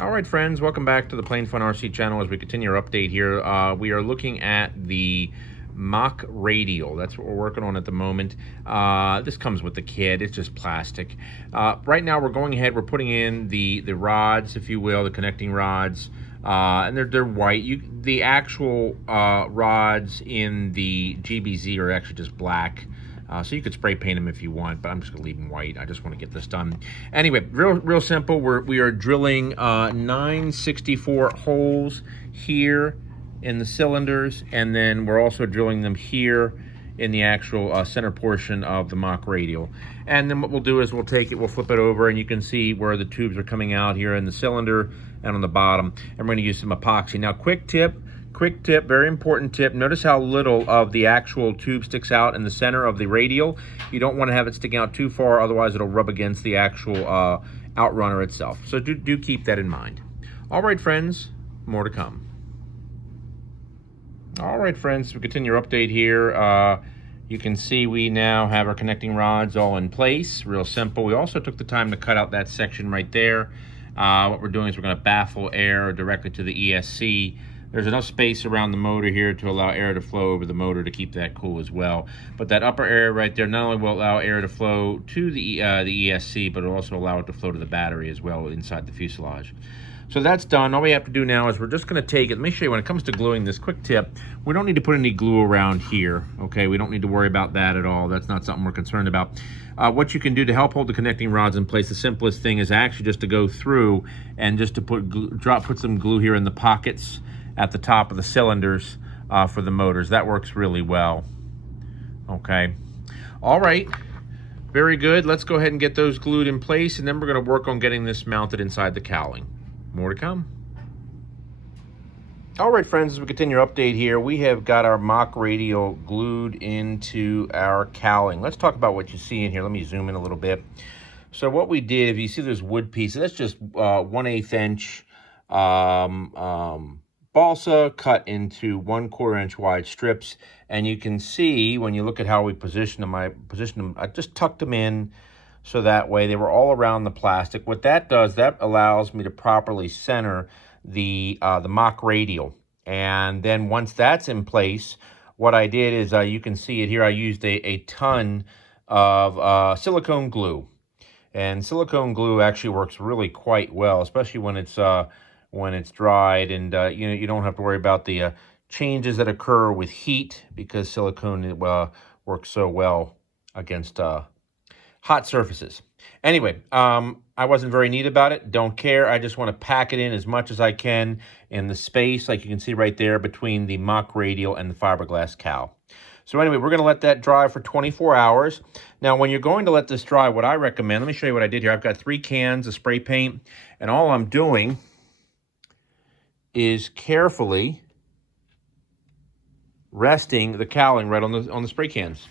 All right, friends, welcome back to the Plain Fun RC channel as we continue our update here. We are looking at the mock radial. That's what we're working on at the moment. This comes with the kit. It's just plastic. Right now we're going ahead, we're putting in the rods, if you will, the connecting rods. And they're white. The actual rods in the GBZ are actually just black. So you could spray paint them if you want, but I'm just gonna leave them white. I just want to get this done. Anyway, real simple. We are drilling 964 holes here in the cylinders, and then we're also drilling them here in the actual center portion of the mock radial. And then what we'll do is we'll take it, we'll flip it over, and you can see where the tubes are coming out here in the cylinder and on the bottom. And we're gonna use some epoxy. Now, quick tip, very important tip. Notice how little of the actual tube sticks out in the center of the radial. You don't want to have it sticking out too far, otherwise it'll rub against the actual outrunner itself. So do keep that in mind. All right, friends, more to come. All right, friends, we continue our update here. You can see we now have our connecting rods all in place. Real simple. We also took the time to cut out that section right there. What we're doing is we're going to baffle air directly to the ESC. There's enough space around the motor here to allow air to flow over the motor to keep that cool as well. But that upper area right there not only will allow air to flow to the ESC, but it'll also allow it to flow to the battery as well inside the fuselage. So that's done. All we have to do now is we're just going to take it. Let me show you when it comes to gluing this. Quick tip, we don't need to put any glue around here, okay? We don't need to worry about that at all. That's not something we're concerned about. What you can do to help hold the connecting rods in place, the simplest thing is actually just to go through and just to put some glue here in the pockets at the top of the cylinders for the motors. That works really well. Okay. All right. Very good. Let's go ahead and get those glued in place, and then we're going to work on getting this mounted inside the cowling. More to come. All right, friends, as we continue our update here, we have got our mock radial glued into our cowling. Let's talk about what you see in here. Let me zoom in a little bit. So what we did, if you see those wood pieces, that's just 1/8 inch balsa cut into 1/4 inch wide strips. And you can see when you look at how we position them, I just tucked them in so that way they were all around the plastic. What that does, that allows me to properly center the mock radial. And then once that's in place, what I did is, you can see it here, I used a ton of silicone glue. And silicone glue actually works really quite well, especially when it's dried, and you don't have to worry about the changes that occur with heat, because silicone works so well against hot surfaces. Anyway, I wasn't very neat about it. Don't care. I just want to pack it in as much as I can in the space, like you can see right there, between the mock radial and the fiberglass cowl. So anyway, we're going to let that dry for 24 hours. Now, when you're going to let this dry, what I recommend, let me show you what I did here. I've got 3 cans of spray paint, and all I'm doing is carefully resting the cowling right on the spray cans.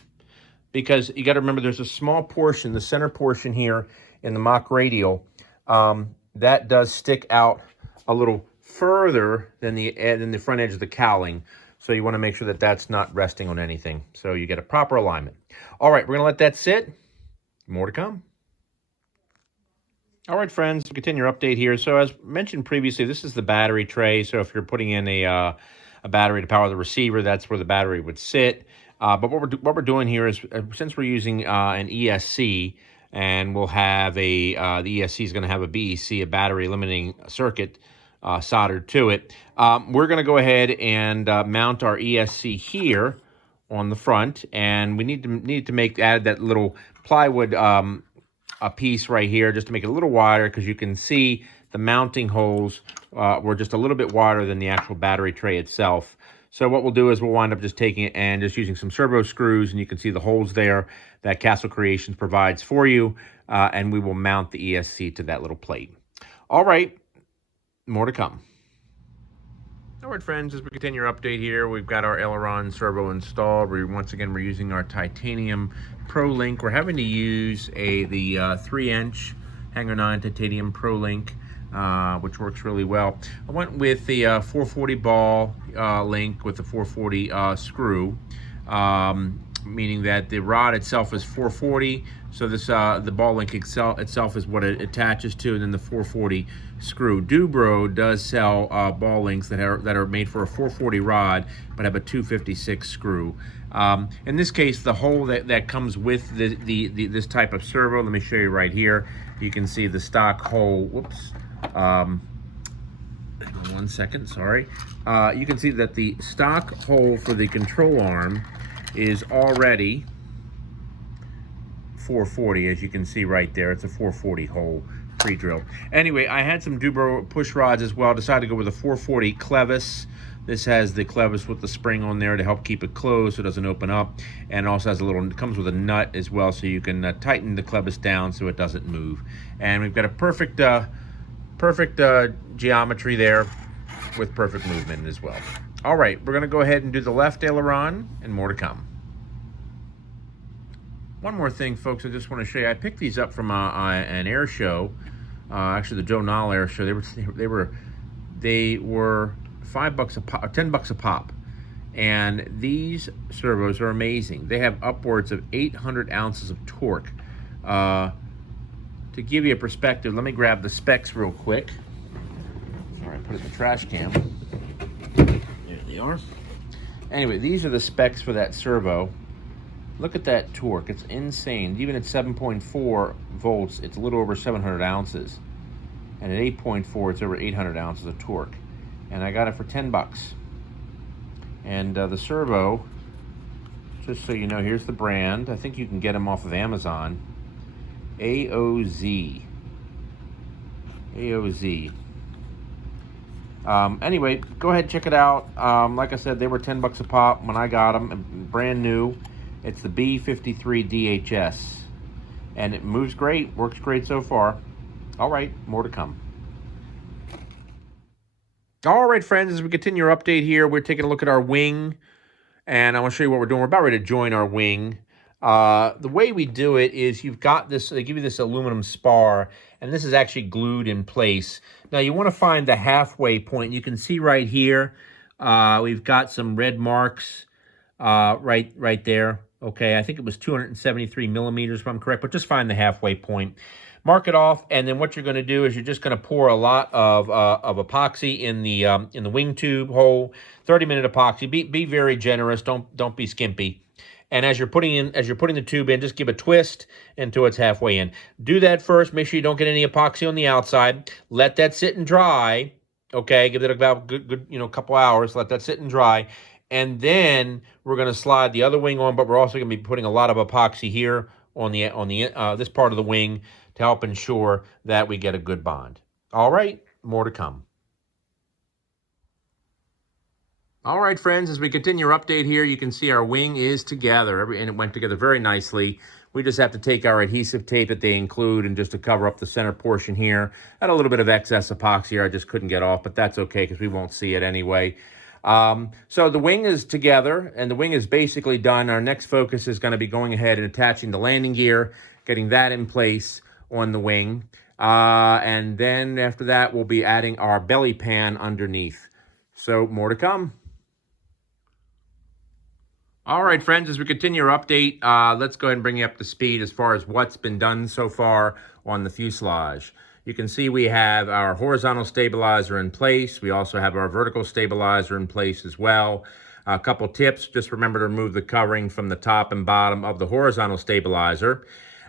Because you got to remember, there's a small portion, the center portion here in the mock radial, that does stick out a little further than the front edge of the cowling. So you want to make sure that that's not resting on anything. So you get a proper alignment. All right, we're going to let that sit. More to come. All right, friends, to continue our update here. So as mentioned previously, this is the battery tray. So if you're putting in a battery to power the receiver, that's where the battery would sit. But what we're doing here is, since we're using an ESC, and we'll have the ESC is going to have a BEC, a battery limiting circuit, soldered to it. We're going to go ahead and mount our ESC here on the front, and we need to add that little plywood a piece right here just to make it a little wider, because you can see the mounting holes were just a little bit wider than the actual battery tray itself. So what we'll do is we'll wind up just taking it and just using some servo screws, and you can see the holes there that Castle Creations provides for you, and we will mount the ESC to that little plate. All right, more to come. All right, friends, as we continue our update here, we've got our aileron servo installed. Once again, we're using our titanium Pro Link. We're having to use the 3-inch Hanger 9 titanium Pro Link, which works really well. I went with the 440 ball link with the 440 screw. meaning that the rod itself is 440. So this the ball link itself is what it attaches to, and then the 440 screw. Dubro does sell ball links that are made for a 440 rod, but have a 256 screw. In this case, the hole that comes with this type of servo, let me show you right here. You can see the stock hole. Whoops. Hang on 1 second, sorry. You can see that the stock hole for the control arm is already 440, as you can see right there. It's a 440 hole pre-drilled. Anyway, I had some Dubro push rods as well. Decided to go with a 440 clevis. This has the clevis with the spring on there to help keep it closed so it doesn't open up, and it also has it comes with a nut as well, so you can tighten the clevis down so it doesn't move. And we've got a perfect geometry there with perfect movement as well. All right, we're gonna go ahead and do the left aileron, and more to come. One more thing, folks, I just want to show you. I picked these up from an air show, actually the Joe Nall air show. They were $5 a pop, $10 a pop, and these servos are amazing. They have upwards of 800 ounces of torque. To give you a perspective, let me grab the specs real quick. Sorry, I put it in the trash can. There they are. Anyway, these are the specs for that servo. Look at that torque, it's insane. Even at 7.4 volts, it's a little over 700 ounces. And at 8.4, it's over 800 ounces of torque. And I got it for $10. And the servo, just so you know, here's the brand. I think you can get them off of Amazon. AOZ. Anyway, go ahead and check it out. Like I said, they were $10 a pop when I got them, brand new. It's the B53 DHS, and it moves great, works great so far. All right, more to come. All right, friends, as we continue our update here, we're taking a look at our wing, and I want to show you what we're doing. We're about ready to join our wing. The way we do it is you've got this, they give you this aluminum spar, and this is actually glued in place. Now, you want to find the halfway point. You can see right here, we've got some red marks right there. Okay, I think it was 273 millimeters, if I'm correct, but just find the halfway point. Mark it off, and then what you're going to do is you're just going to pour a lot of epoxy in the wing tube hole. 30-minute epoxy. Be very generous. Don't be skimpy. And as you're putting the tube in, just give a twist until it's halfway in. Do that first. Make sure you don't get any epoxy on the outside. Let that sit and dry. Okay, give it about good couple hours. Let that sit and dry. And then we're going to slide the other wing on, but we're also going to be putting a lot of epoxy here on this part of the wing to help ensure that we get a good bond. All right, more to come. All right, friends, as we continue our update here, you can see our wing is together, and it went together very nicely. We just have to take our adhesive tape that they include and just to cover up the center portion here. Had a little bit of excess epoxy here I just couldn't get off, but that's okay because we won't see it anyway. So the wing is together, and the wing is basically done. Our next focus is going to be going ahead and attaching the landing gear, getting that in place on the wing. And then after that, we'll be adding our belly pan underneath. So more to come. All right, friends, as we continue our update, let's go ahead and bring you up to speed as far as what's been done so far on the fuselage. You can see we have our horizontal stabilizer in place. We also have our vertical stabilizer in place as well. A couple tips, just remember to remove the covering from the top and bottom of the horizontal stabilizer.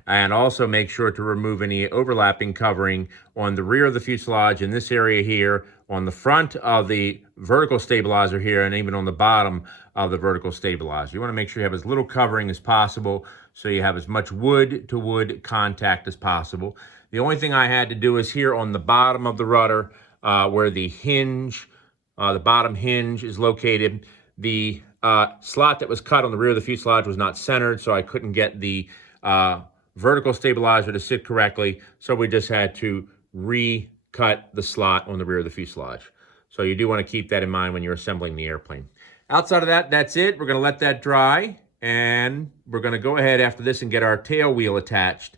And also make sure to remove any overlapping covering on the rear of the fuselage in this area here, on the front of the vertical stabilizer here, and even on the bottom of the vertical stabilizer. You want to make sure you have as little covering as possible so you have as much wood-to-wood contact as possible. The only thing I had to do is here on the bottom of the rudder where the hinge, the bottom hinge is located. The slot that was cut on the rear of the fuselage was not centered, so I couldn't get the vertical stabilizer to sit correctly. So we just had to recut the slot on the rear of the fuselage. So you do want to keep that in mind when you're assembling the airplane. Outside of that, that's it. We're going to let that dry, and we're going to go ahead after this and get our tail wheel attached.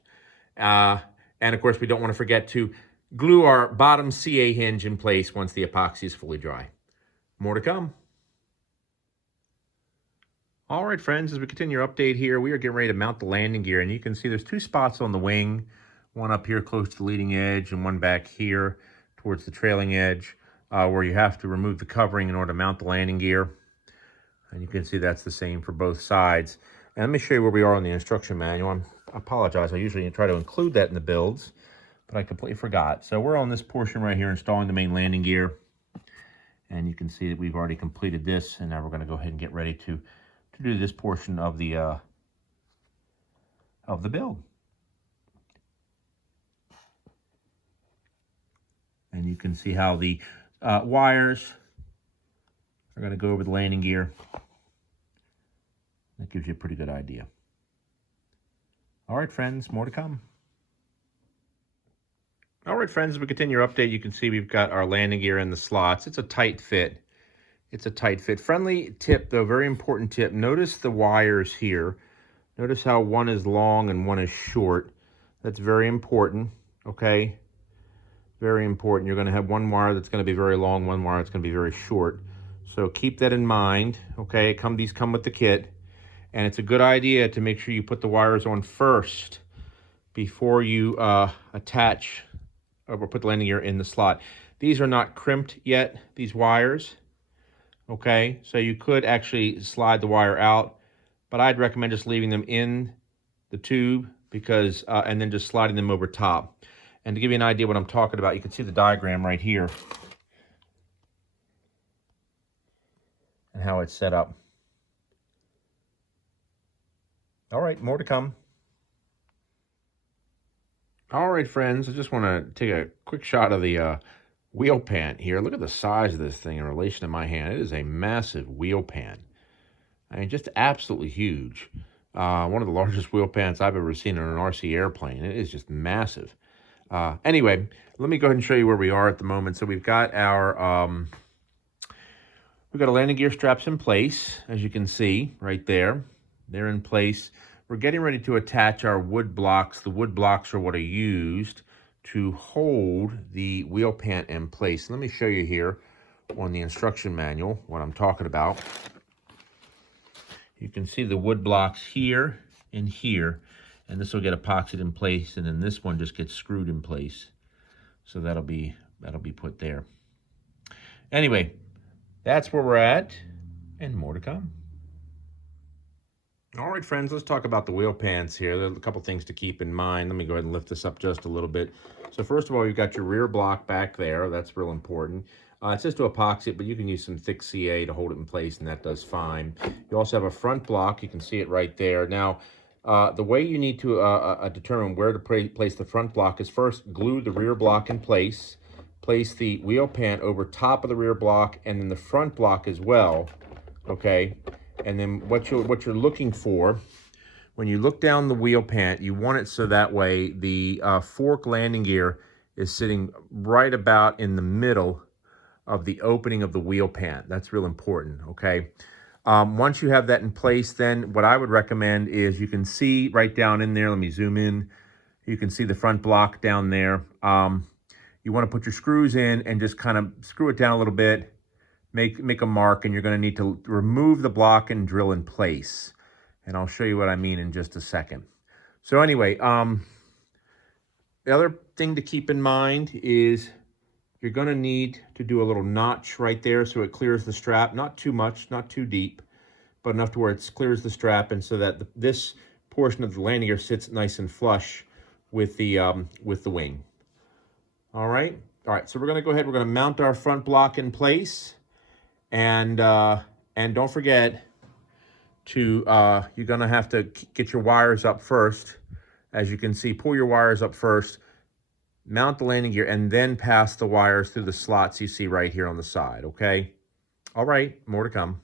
And of course, we don't want to forget to glue our bottom CA hinge in place once the epoxy is fully dry. More to come. All right, friends, as we continue our update here, we are getting ready to mount the landing gear, and you can see there's two spots on the wing, one up here close to the leading edge and one back here towards the trailing edge, where you have to remove the covering in order to mount the landing gear. And you can see that's the same for both sides. And let me show you where we are on the instruction manual. I apologize, I usually try to include that in the builds, but I completely forgot. So we're on this portion right here, installing the main landing gear. And you can see that we've already completed this, and now we're going to go ahead and get ready to do this portion of the build. And you can see how the wires are going to go over the landing gear. That gives you a pretty good idea. All right, friends, more to come. All right, friends, as we continue our update, you can see we've got our landing gear in the slots. It's a tight fit. It's a tight fit. Friendly tip, though, very important tip. Notice the wires here. Notice how one is long and one is short. That's very important, okay? Very important. You're going to have one wire that's going to be very long, one wire that's going to be very short. So keep that in mind, okay? These come with the kit. And it's a good idea to make sure you put the wires on first before you attach or put the landing gear in the slot. These are not crimped yet, these wires. Okay, so you could actually slide the wire out, but I'd recommend just leaving them in the tube because, and then just sliding them over top. And to give you an idea what I'm talking about, you can see the diagram right here and how it's set up. All right, more to come. All right, friends, I just want to take a quick shot of the wheel pant here. Look at the size of this thing in relation to my hand. It is a massive wheel pant. I mean, just absolutely huge. One of the largest wheel pants I've ever seen on an RC airplane. It is just massive. Anyway, let me go ahead and show you where we are at the moment. So we've got our landing gear straps in place, as you can see right there. They're in place. We're getting ready to attach our wood blocks. The wood blocks are what are used to hold the wheel pant in place. Let me show you here on the instruction manual what I'm talking about. You can see the wood blocks here and here, and this will get epoxied in place, and then this one just gets screwed in place. So that'll be put there. Anyway, that's where we're at, and more to come. All right, friends, let's talk about the wheel pants here. There are a couple things to keep in mind. Let me go ahead and lift this up just a little bit. So first of all, you've got your rear block back there. That's real important. It says to epoxy it, but you can use some thick CA to hold it in place, and that does fine. You also have a front block. You can see it right there. Now, the way you need to determine where to place the front block is first glue the rear block in place, place the wheel pant over top of the rear block, and then the front block as well, okay? And then what you're looking for, when you look down the wheel pant, you want it so that way the fork landing gear is sitting right about in the middle of the opening of the wheel pant. That's real important, okay? Once you have that in place, then what I would recommend is you can see right down in there, let me zoom in, you can see the front block down there. You want to put your screws in and just kind of screw it down a little bit, make a mark, and you're going to need to remove the block and drill in place. And I'll show you what I mean in just a second. So anyway, the other thing to keep in mind is you're going to need to do a little notch right there so it clears the strap. Not too much, not too deep, but enough to where it clears the strap, and so that this portion of the landing gear sits nice and flush with the wing. All right, so we're going to go ahead. We're going to mount our front block in place. And don't forget to, you're going to have to get your wires up first. As you can see, pull your wires up first, mount the landing gear, and then pass the wires through the slots you see right here on the side, okay? All right, more to come.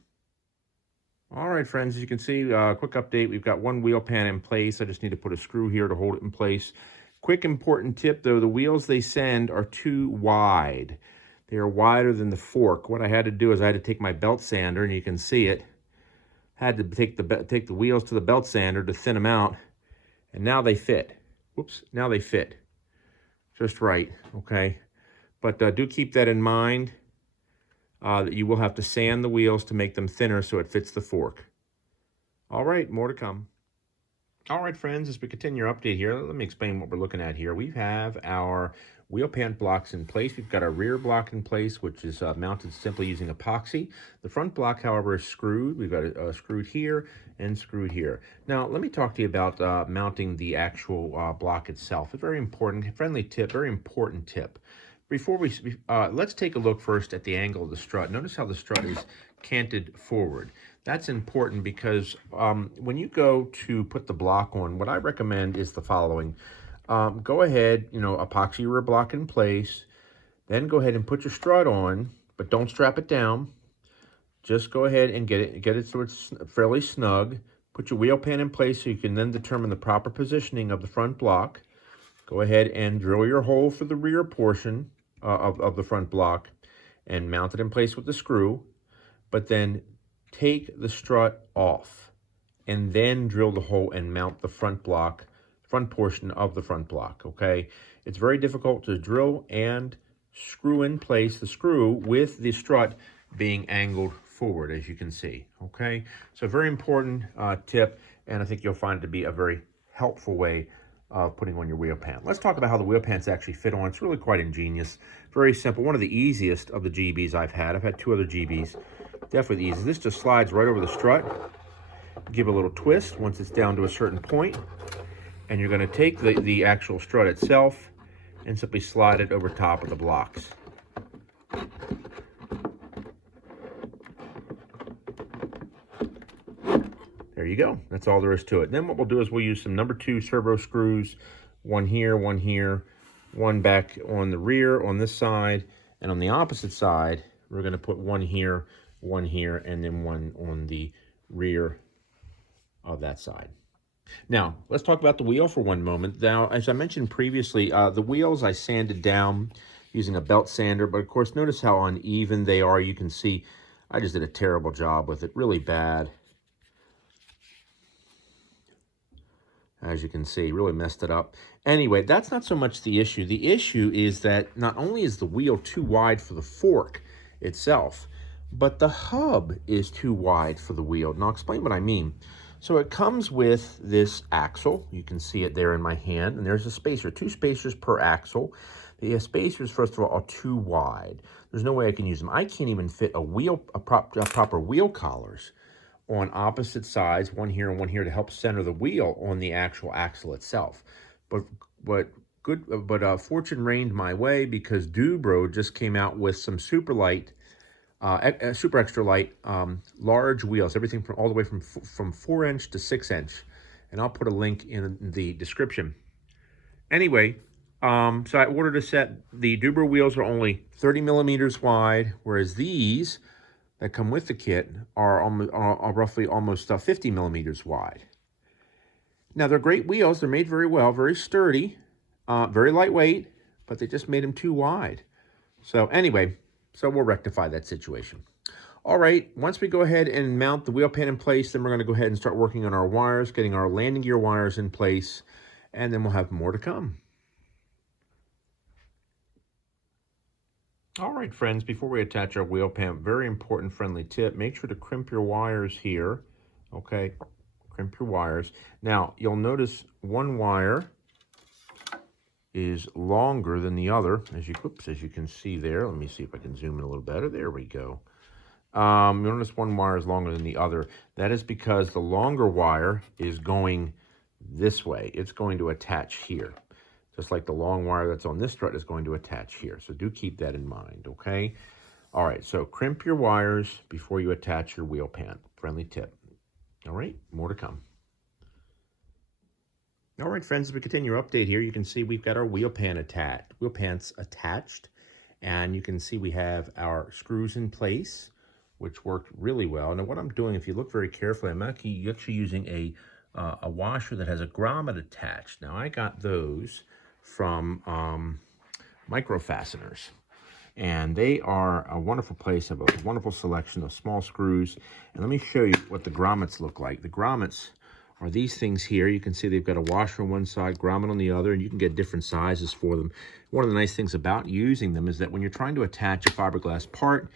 All right, friends, as you can see, quick update. We've got one wheel pan in place. I just need to put a screw here to hold it in place. Quick important tip, though, the wheels they send are too wide. They are wider than the fork. What I had to do is I had to take my belt sander, and you can see it. Had to take the wheels to the belt sander to thin them out, and now they fit. Whoops, now they fit. Just right, okay? But do keep that in mind, that you will have to sand the wheels to make them thinner so it fits the fork. All right, more to come. All right, friends, as we continue our update here, let me explain what we're looking at here. We have our wheel pant blocks in place. We've got our rear block in place, which is mounted simply using epoxy. The front block, however, is screwed. We've got it screwed here and screwed here. Now, let me talk to you about mounting the actual block itself. A very important, friendly tip, very important tip. Before let's take a look first at the angle of the strut. Notice how the strut is canted forward. That's important because when you go to put the block on, what I recommend is the following. Go ahead, epoxy your rear block in place, then go ahead and put your strut on, but don't strap it down. Just go ahead and get it so it's fairly snug. Put your wheel pan in place so you can then determine the proper positioning of the front block. Go ahead and drill your hole for the rear portion of the front block and mount it in place with the screw, but then take the strut off and then drill the hole and mount the front portion of the front block, okay? It's very difficult to drill and screw in place the screw with the strut being angled forward, as you can see, okay? So very important tip, and I think you'll find it to be a very helpful way of putting on your wheel pant. Let's talk about how the wheel pants actually fit on. It's really quite ingenious, very simple. One of the easiest of the GBs I've had. I've had two other GBs. Definitely the easiest. This just slides right over the strut. Give a little twist once it's down to a certain point, and you're going to take the actual strut itself and simply slide it over top of the blocks. There you go. That's all there is to it. Then what we'll do is we'll use some number 2 servo screws, one here, one back on the rear on this side, and on the opposite side, we're going to put one here, and then one on the rear of that side. Now, let's talk about the wheel for one moment. Now, as I mentioned previously, the wheels I sanded down using a belt sander, but of course, notice how uneven they are. You can see I just did a terrible job with it, really bad. As you can see, really messed it up. Anyway, that's not so much the issue. The issue is that not only is the wheel too wide for the fork itself, but the hub is too wide for the wheel. And I'll explain what I mean. So it comes with this axle. You can see it there in my hand, and there's a spacer, 2 spacers per axle. The spacers, first of all, are too wide. There's no way I can use them. I can't even fit a proper wheel collars on opposite sides, one here and one here, to help center the wheel on the actual axle itself. But fortune reigned my way because Dubro just came out with some super extra light large wheels, everything from all the way from 4-inch to 6-inch, and I'll put a link in the description. Anyway, so I ordered a set. The Dubro wheels are only 30 millimeters wide, whereas these that come with the kit are roughly almost 50 millimeters wide. Now, they're great wheels. They're made very well, very sturdy, very lightweight, but they just made them too wide. So anyway, so we'll rectify that situation. All right, once we go ahead and mount the wheel pan in place, then we're going to go ahead and start working on our wires, getting our landing gear wires in place, and then we'll have more to come. All right, friends, before we attach our wheel pan, very important friendly tip, make sure to crimp your wires here, okay? Crimp your wires. Now, you'll notice one wire is longer than the other, as you can see there. Let me see if I can zoom in a little better. There we go. You'll notice one wire is longer than the other. That is because the longer wire is going this way. It's going to attach here, just like the long wire that's on this strut is going to attach here. So do keep that in mind, okay? All right, so crimp your wires before you attach your wheel pan. Friendly tip. All right, more to come. All right, friends, as we continue our update here, you can see we've got our wheel pants attached, and you can see we have our screws in place, which worked really well. Now, what I'm doing, if you look very carefully, I'm actually using a washer that has a grommet attached. Now, I got those from Micro Fasteners, and they are a wonderful place, have a wonderful selection of small screws. And let me show you what the grommets look like. The grommets are these things here. You can see they've got a washer on one side, grommet on the other, and you can get different sizes for them. One of the nice things about using them is that when you're trying to attach a fiberglass part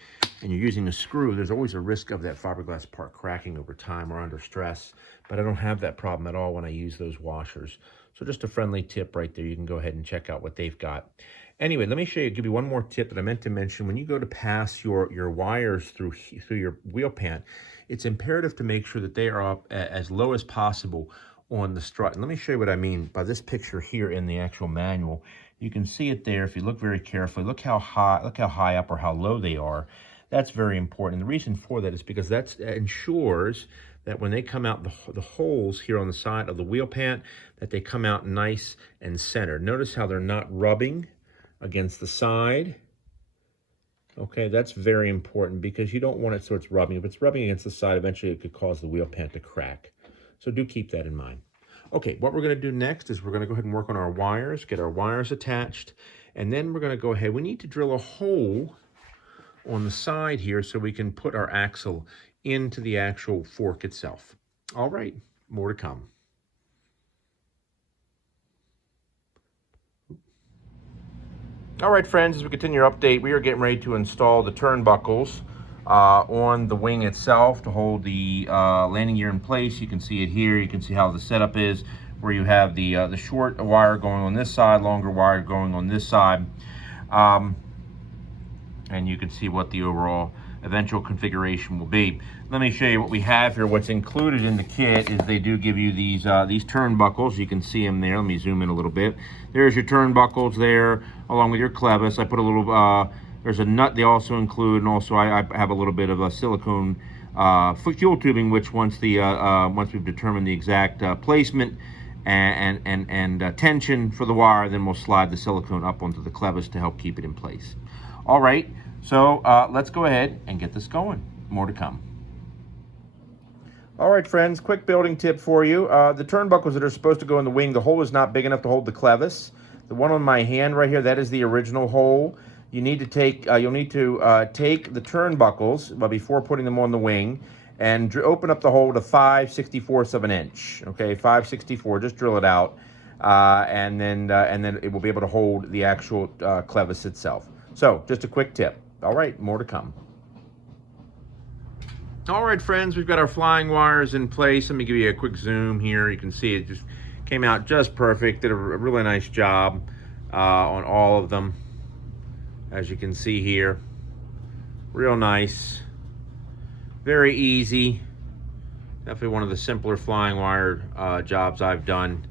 and you're using a screw, there's always a risk of that fiberglass part cracking over time or under stress, but I don't have that problem at all when I use those washers. So just a friendly tip right there. You can go ahead and check out what they've got. Anyway, let me give you one more tip that I meant to mention. When you go to pass your wires through your wheel pant, it's imperative to make sure that they are up as low as possible on the strut. And let me show you what I mean by this picture here in the actual manual. You can see it there if you look very carefully. Look how high up or how low they are. That's very important. And the reason for that is because that ensures that when they come out the holes here on the side of the wheel pant, that they come out nice and centered. Notice how they're not rubbing against the side. Okay, that's very important because you don't want it so it's rubbing. If it's rubbing against the side, eventually it could cause the wheel pant to crack. So do keep that in mind. Okay, what we're going to do next is we're going to go ahead and work on our wires, get our wires attached, and then we're going to go ahead. We need to drill a hole on the side here so we can put our axle into the actual fork itself. All right, more to come. All right, friends, as we continue our update, we are getting ready to install the turnbuckles on the wing itself to hold the landing gear in place. You can see it here. You can see how the setup is, where you have the short wire going on this side, longer wire going on this side. And you can see what the overall eventual configuration will be. Let me show you what we have here. What's included in the kit is they do give you these turnbuckles. You can see them there. Let me zoom in a little bit. There's your turnbuckles there, along with your clevis. I put a little, there's a nut they also include, and also I have a little bit of a silicone fuel tubing, which once we've determined the exact placement and tension for the wire, then we'll slide the silicone up onto the clevis to help keep it in place. All right, so let's go ahead and get this going. More to come. All right, friends, quick building tip for you. The turnbuckles that are supposed to go in the wing, the hole is not big enough to hold the clevis. The one on my hand right here, that is the original hole. You need to take, you'll need to take the turnbuckles, but before putting them on the wing, and open up the hole to 5/64 of an inch. Okay, 5/64. Just drill it out, and then it will be able to hold the actual clevis itself. So, just a quick tip. All right, more to come. All right, friends, we've got our flying wires in place. Let me give you a quick zoom here. You can see it just came out just perfect. Did a really nice job on all of them, as you can see here. Real nice. Very easy. Definitely one of the simpler flying wire jobs I've done.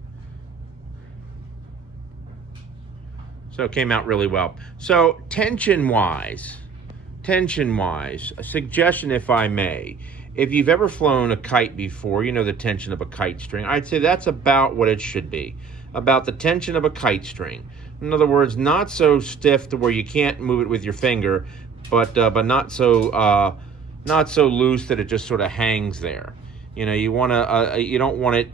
So it came out really well. So tension-wise, a suggestion, if I may. If you've ever flown a kite before, you know the tension of a kite string. I'd say that's about what it should be, about the tension of a kite string. In other words, not so stiff to where you can't move it with your finger, but not so loose that it just sort of hangs there. You know, you want to, you don't want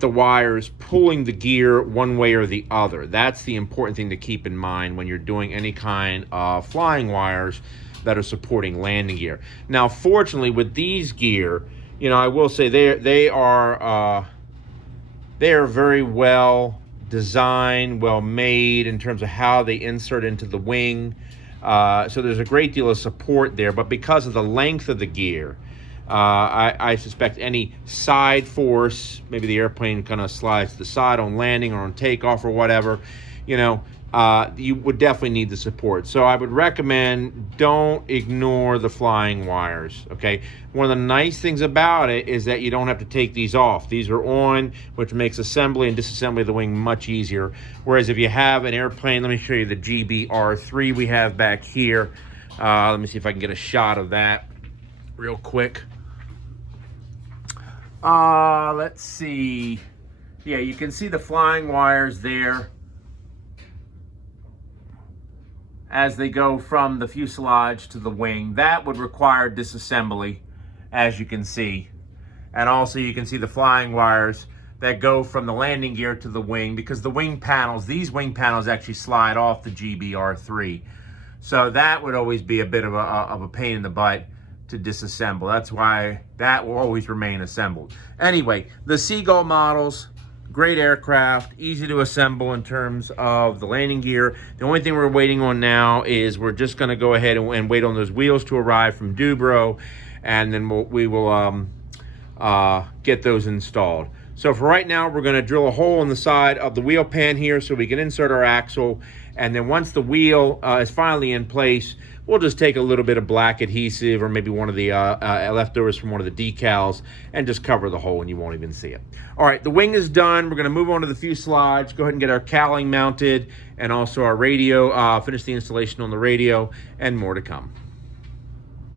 the wires pulling the gear one way or the other. That's the important thing to keep in mind when you're doing any kind of flying wires that are supporting landing gear. Now, fortunately, with these gear, you know, I will say they are very well designed, well made in terms of how they insert into the wing. So there's a great deal of support there, but because of the length of the gear, I suspect any side force, maybe the airplane kind of slides to the side on landing or on takeoff or whatever, you know, you would definitely need the support. So I would recommend don't ignore the flying wires, okay? One of the nice things about it is that you don't have to take these off. These are on, which makes assembly and disassembly of the wing much easier. Whereas if you have an airplane, let me show you the GBR3 we have back here. Let me see if I can get a shot of that real quick. Let's see. Yeah, you can see the flying wires there as they go from the fuselage to the wing. That would require disassembly, as you can see. And also you can see the flying wires that go from the landing gear to the wing, because the wing panels, these wing panels actually slide off the GBR3. So that would always be a bit of a pain in the butt to disassemble. That's why that will always remain assembled. Anyway, the Seagull models, great aircraft, easy to assemble in terms of the landing gear. The only thing we're waiting on now is we're just going to go ahead and wait on those wheels to arrive from Dubro, and then we will get those installed. So for right now, we're going to drill a hole in the side of the wheel pan here so we can insert our axle. And then once the wheel is finally in place, we'll just take a little bit of black adhesive or maybe one of the leftovers from one of the decals and just cover the hole and you won't even see it. All right, the wing is done. We're going to move on to the fuselage, go ahead and get our cowling mounted and also our radio, finish the installation on the radio, and more to come.